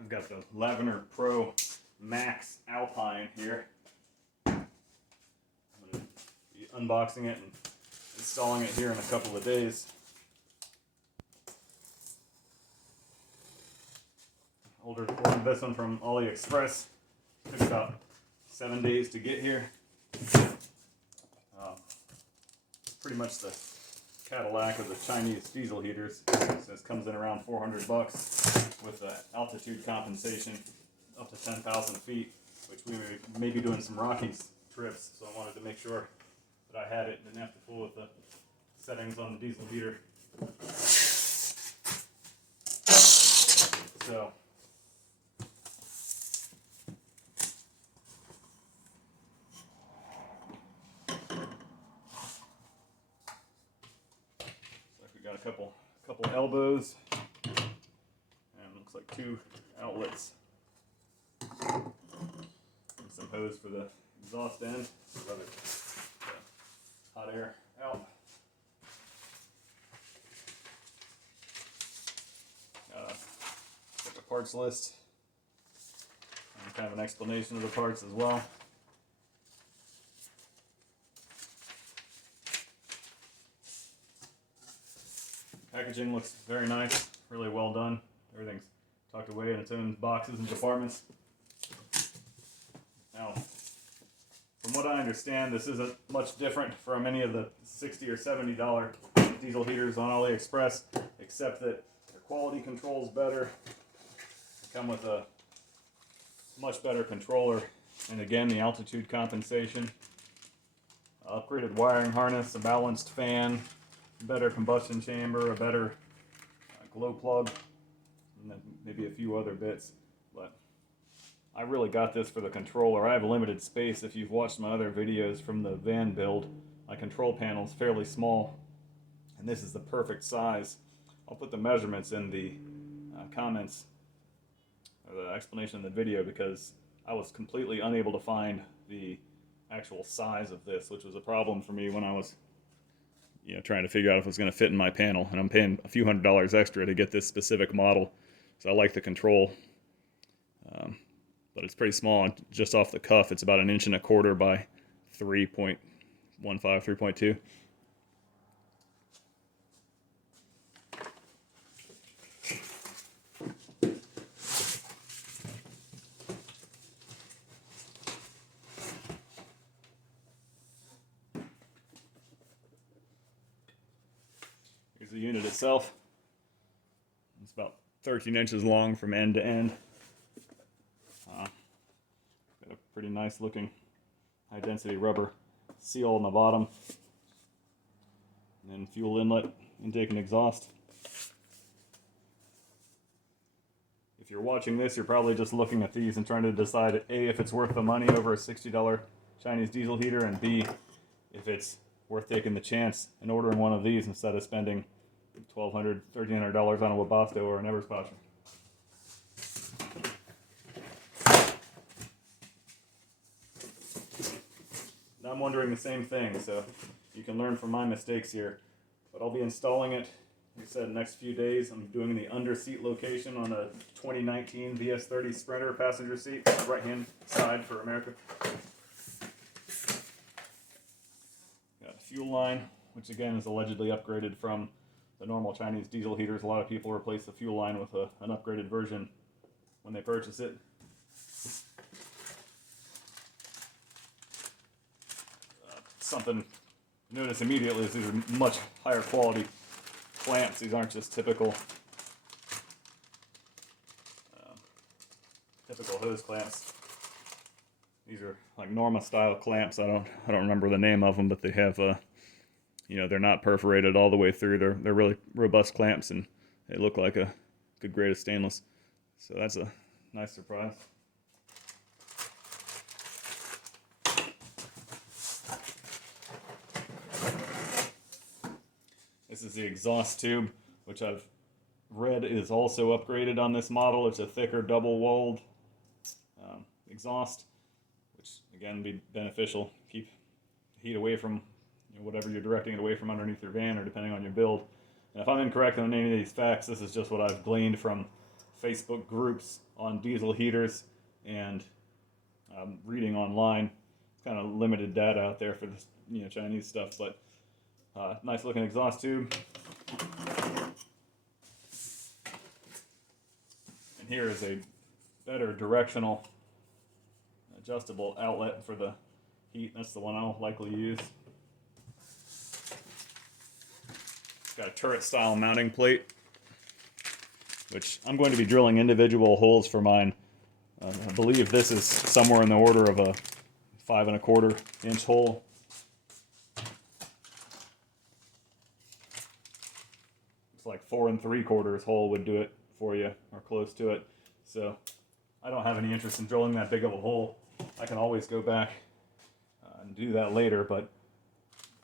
I've got the Lavaner Pro Max Alpine here. I'm going to be unboxing it and installing it here in a couple of days. Ordered this one from AliExpress. Took about 7 days to get here. Pretty much the Cadillac of the Chinese diesel heaters. This comes in around 400 bucks with altitude compensation up to 10,000 feet, which we may be doing some Rockies trips, so I wanted to make sure that I had it and didn't have to fool with the settings on the diesel heater. So we got a couple elbows, and looks like 2 outlets. And some hose for the exhaust end, so let hot air out. Got a parts list and kind of an explanation of the parts as well. Packaging looks very nice, really well done. Everything's tucked away in its own boxes and compartments. Now, from what I understand, this isn't much different from any of the $60 or $70 diesel heaters on AliExpress, except that their quality control is better. They come with a much better controller, and again, the altitude compensation, upgraded wiring harness, a balanced fan, better combustion chamber, a better glow plug, and then maybe a few other bits. But I really got this for the controller. I have limited space. If you've watched my other videos from the van build, my control panel is fairly small, and this is the perfect size. I'll put the measurements in the comments, or the explanation in the video, because I was completely unable to find the actual size of this, which was a problem for me when I was trying to figure out if it was going to fit in my panel, and I'm paying a few $100s extra to get this specific model, so I like the control, but it's pretty small. Just off the cuff, it's about 1 1/4 inches by 3.15, 3.2. Here's the unit itself. It's about 13 inches long from end to end. Got a pretty nice looking high density rubber seal on the bottom. And then fuel inlet, intake and exhaust. If you're watching this, you're probably just looking at these and trying to decide A, if it's worth the money over a $60 Chinese diesel heater, and B, if it's worth taking the chance and ordering one of these instead of spending $1,200, $1,300 on a Webasto or an Eberspacher. I'm wondering the same thing, so you can learn from my mistakes here. But I'll be installing it, like I said, in the next few days. I'm doing the under seat location on a 2019 VS30 Sprinter passenger seat, right hand side for America. Got a fuel line, which again is allegedly upgraded from the normal Chinese diesel heaters. A lot of people replace the fuel line with an upgraded version when they purchase it. Something you notice immediately is these are much higher quality clamps. These aren't just typical hose clamps. These are like Norma style clamps. I don't remember the name of them, but they have they're not perforated all the way through. They're really robust clamps, and they look like a good grade of stainless. So that's a nice surprise. This is the exhaust tube, which I've read is also upgraded on this model. It's a thicker double-walled exhaust, which again would be beneficial. Keep heat away from whatever you're directing it away from underneath your van, or depending on your build. And if I'm incorrect on any of these facts, this is just what I've gleaned from Facebook groups on diesel heaters and reading online. Kind of limited data out there for this, Chinese stuff, but nice looking exhaust tube. And here is a better directional adjustable outlet for the heat. That's the one I'll likely use. It's got a turret style mounting plate, which I'm going to be drilling individual holes for mine. I believe this is somewhere in the order of a 5 1/4 inch hole. It's like 4 3/4 hole would do it for you, or close to it. So I don't have any interest in drilling that big of a hole. I can always go back and do that later, but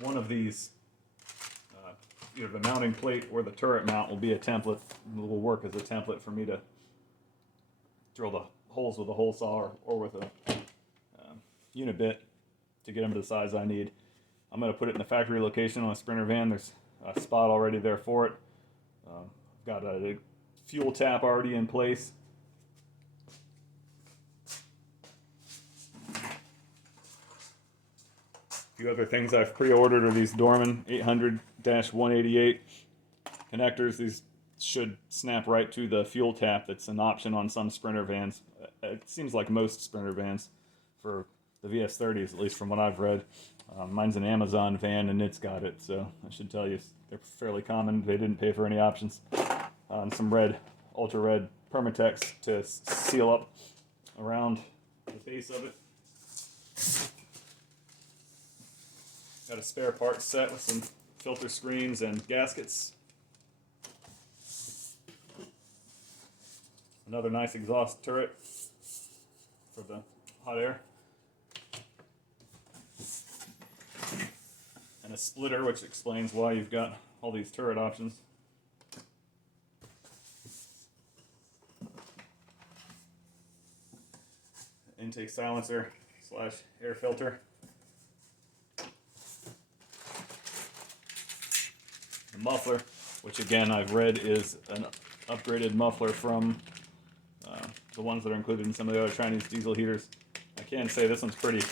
one of these, either the mounting plate or the turret mount, will be a template. It will work as a template for me to drill the holes with a hole saw or with a unit bit to get them to the size I need. I'm going to put it in the factory location on a Sprinter van. There's a spot already there for it. Got a fuel tap already in place. A few other things I've pre-ordered are these Dorman 800-188 connectors. These should snap right to the fuel tap. That's an option on some Sprinter vans. It seems like most Sprinter vans for the VS30s, at least from what I've read. Mine's an Amazon van and it's got it, so I should tell you they're fairly common. They didn't pay for any options. And some red, ultra red Permatex to seal up around the base of it. Got a spare parts set with some filter screens and gaskets. Another nice exhaust turret for the hot air. And a splitter, which explains why you've got all these turret options. Intake silencer / air filter. The muffler, which again I've read is an upgraded muffler from the ones that are included in some of the other Chinese diesel heaters. I can say this one's pretty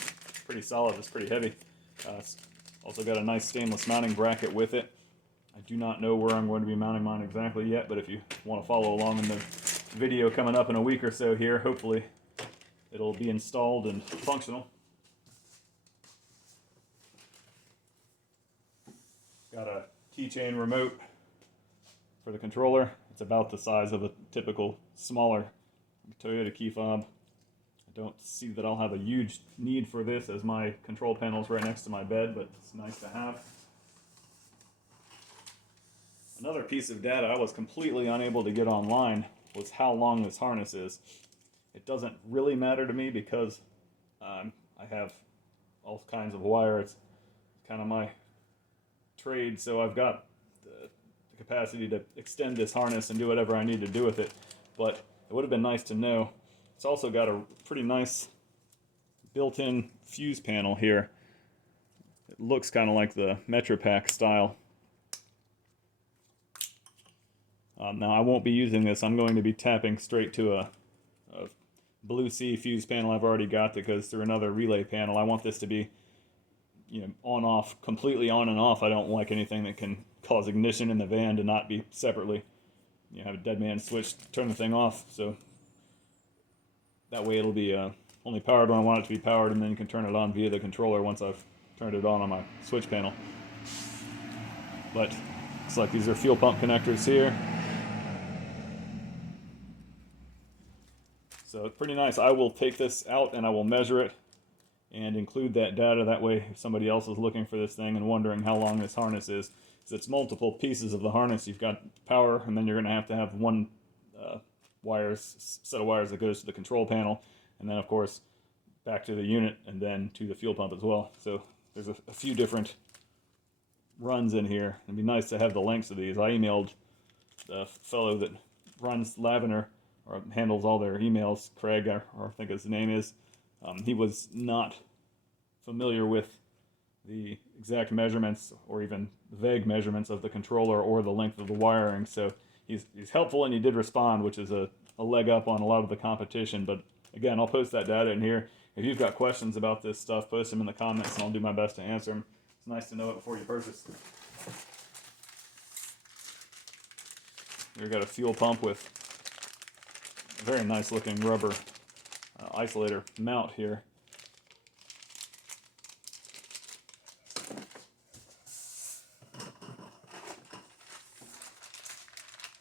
solid. It's pretty heavy. It's also got a nice stainless mounting bracket with it. I do not know where I'm going to be mounting mine exactly yet, but if you want to follow along in the video coming up in a week or so here, hopefully it'll be installed and functional. Got a keychain remote for the controller. It's about the size of a typical smaller Toyota key fob. I don't see that I'll have a huge need for this as my control panel is right next to my bed, but it's nice to have. Another piece of data I was completely unable to get online was how long this harness is. It doesn't really matter to me because I have all kinds of wire. It's kind of my trade, so I've got the capacity to extend this harness and do whatever I need to do with it. But it would have been nice to know. It's also got a pretty nice built-in fuse panel here. It looks kind of like the MetroPack style. Now I won't be using this. I'm going to be tapping straight to a Blue Sea fuse panel I've already got that goes through another relay panel. I want this to be, on off, completely on and off. I don't like anything that can cause ignition in the van to not be separately. Have a dead man switch, turn the thing off, so that way it'll be only powered when I want it to be powered, and then you can turn it on via the controller once I've turned it on my switch panel. But looks like these are fuel pump connectors here. So it's pretty nice. I will take this out and I will measure it and include that data. That way, if somebody else is looking for this thing and wondering how long this harness is, because it's multiple pieces of the harness. You've got power, and then you're going to have one set of wires that goes to the control panel, and then of course back to the unit, and then to the fuel pump as well. So there's a few different runs in here. It'd be nice to have the lengths of these. I emailed the fellow that runs Lavaner, or handles all their emails, Craig, or I think his name is. He was not familiar with the exact measurements or even vague measurements of the controller or the length of the wiring, so he's helpful, and he did respond, which is a leg up on a lot of the competition. But again, I'll post that data in here. If you've got questions about this stuff, post them in the comments, and I'll do my best to answer them. It's nice to know it before you purchase. We've got a fuel pump with a very nice looking rubber isolator mount here.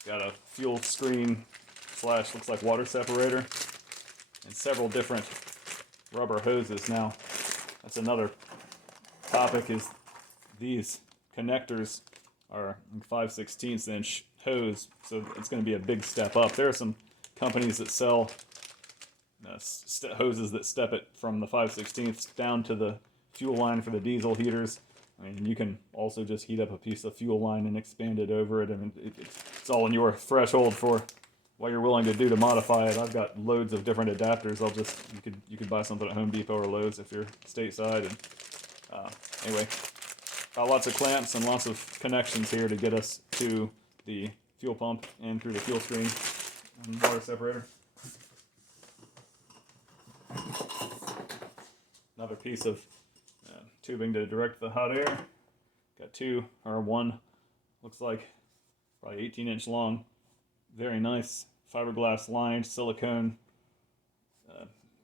Got a fuel screen / looks like water separator, and several different rubber hoses. Now, that's another topic, is these connectors are 5/16 inch hose, so it's going to be a big step up. There are some companies that sell hoses that step it from the 5/16 down to the fuel line for the diesel heaters. I mean, you can also just heat up a piece of fuel line and expand it over it. I mean, it's all in your threshold for what you're willing to do to modify it. I've got loads of different adapters. You could buy something at Home Depot or Lowe's if you're stateside. And anyway, got lots of clamps and lots of connections here to get us to the fuel pump and through the fuel screen and water separator. Another piece of tubing to direct the hot air. Got one, looks like probably 18-inch long, very nice fiberglass lined silicone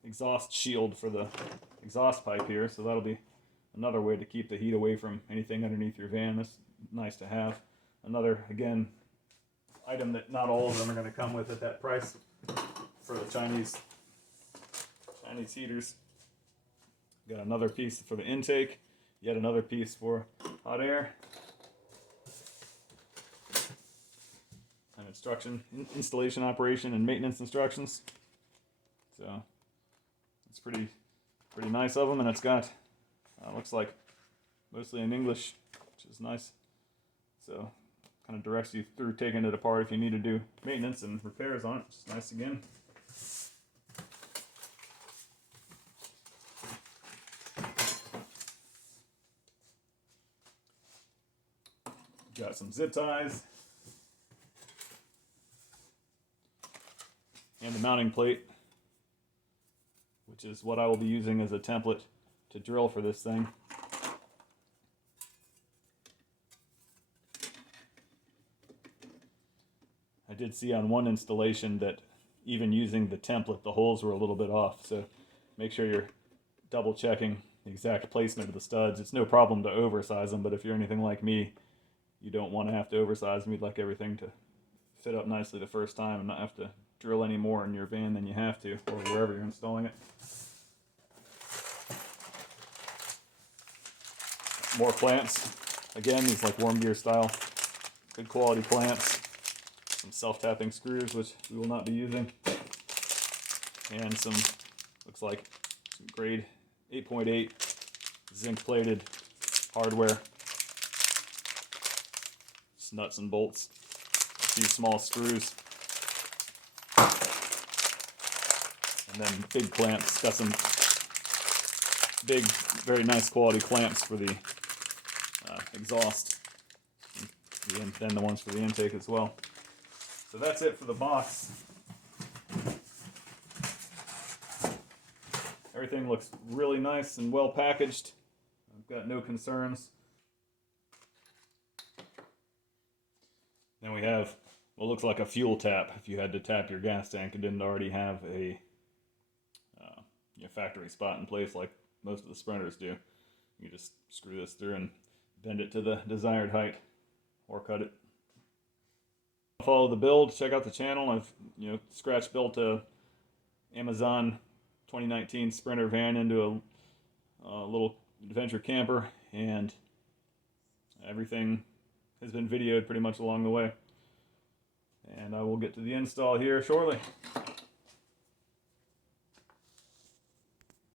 exhaust shield for the exhaust pipe here, so that'll be another way to keep the heat away from anything underneath your van. That's nice to have. Another, again, item that not all of them are going to come with at that price for the Chinese heaters. Got another piece for the intake, yet another piece for hot air. And installation, operation, and maintenance instructions. So it's pretty nice of them, and it's got looks like mostly in English, which is nice. So kind of directs you through taking it apart if you need to do maintenance and repairs on it. Which is nice again. Got some zip ties and the mounting plate, which is what I will be using as a template to drill for this thing. I did see on one installation that even using the template, the holes were a little bit off, so make sure you're double checking the exact placement of the studs. It's no problem to oversize them, but if you're anything like me, you don't want to have to oversize them. You'd like everything to fit up nicely the first time and not have to drill any more in your van than you have to, or wherever you're installing it. More clamps. Again, these like worm gear style, good quality clamps. Some self-tapping screws, which we will not be using. And some, looks like some grade 8.8 zinc plated hardware. Nuts and bolts, a few small screws, and then big clamps. Got some big, very nice quality clamps for the exhaust, and then the ones for the intake as well. So that's it for the box. Everything looks really nice and well packaged. I've got no concerns. Then we have what looks like a fuel tap. If you had to tap your gas tank and didn't already have a factory spot in place like most of the Sprinters do, you just screw this through and bend it to the desired height, or cut it. Follow the build. Check out the channel. I've scratch built a Amazon 2019 Sprinter van into a little adventure camper, and everything has been videoed pretty much along the way. And I will get to the install here shortly.